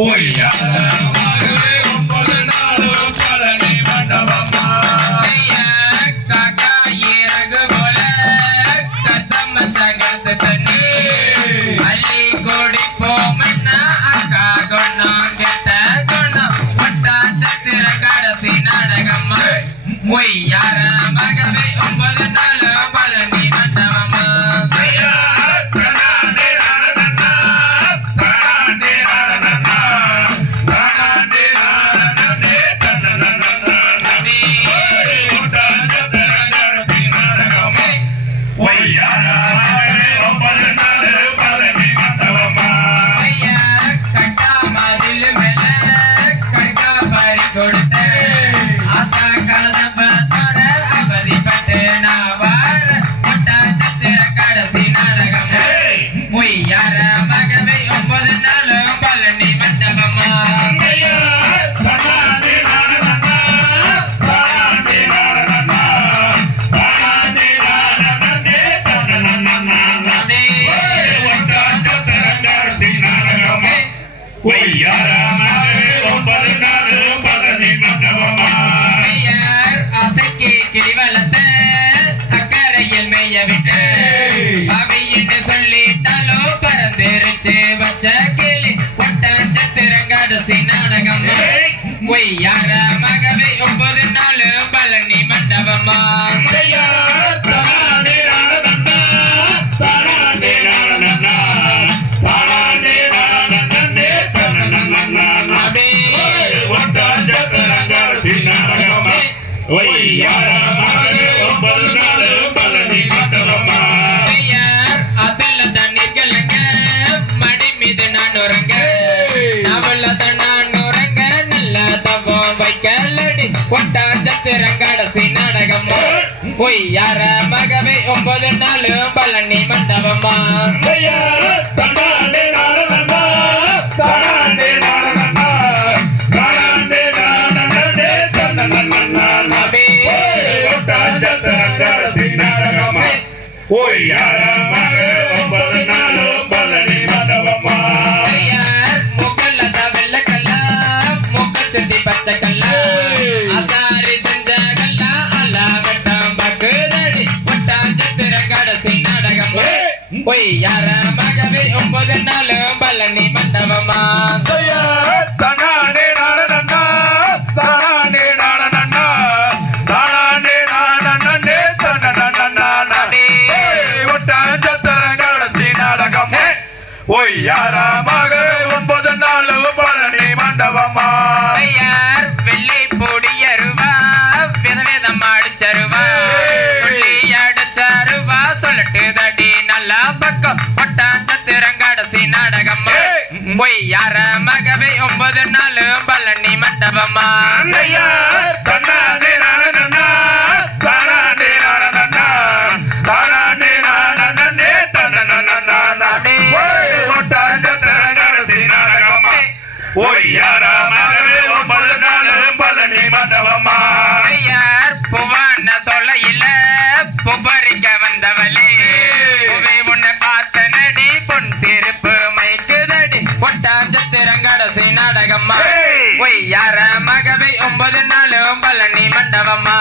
ஒய்யாரமாகவே 9 நாள் பழனி மண்டபமா காக்கா இறகு போல கத்தம் சங்கத்து தண்ணி அள்ளி கூடி போமன்னா அக்கா கொண்டோம் கெட்ட கொண்டோம் ஒட்டா சத்திர கடைசி நாடகம்மா ஒய்யாரமாகவே 9 நாள் பழனி மண்டபமா அக்கறையில் மேய விட்டு அவை என்று சொல்லிட்டாலோ பறந்துருச்சு வச்ச கிளி ஒட்டாஞ்சத்திரங்கடைசி நாடகம் ஒய்யாரமாகவே 9 நாள் பழனி மண்டபமா அதுல தண்ணீர் கலங்க மடி மீது நான் உறங்க அவள நான் உறங்க நல்ல தவம் வைக்கலடி ஒட்டாஞ்சத்திரங்கடைசி நாடகம் ஒய்யாரமாகவே 9 நாள் பழனி மண்டபமா ஒய்யாரமாகவே 9 நாள் பழனி மண்டபமா ஒய்யாரமாக 9 நாள் பழனி மண்டபமா வெள்ளி பொடியருவா விதவிதம் அடிச்சருவா புள்ளி அடிச்சருவா சொல்லட்டு தடி நல்லா பக்கம் ஒட்டாஞ்சத்திரங்கடைசி நாடகம் ஒய்யாரமாகவே 9 நாள் பழனி மண்டபமா ஒய்யாரமாகவே 9 நாள் பழனி மண்டபமா புவான சொல்ல இல்ல புபரிக்க வந்தவளே புவி உன்னை பார்த்த நடி பொன் சிரிப்பு மைக்குதடி ஒட்டாஞ்சத்திரங்கடைசி நாடகம்மா ஒய்யாரமாகவே 9 நாள் பழனி மண்டபமா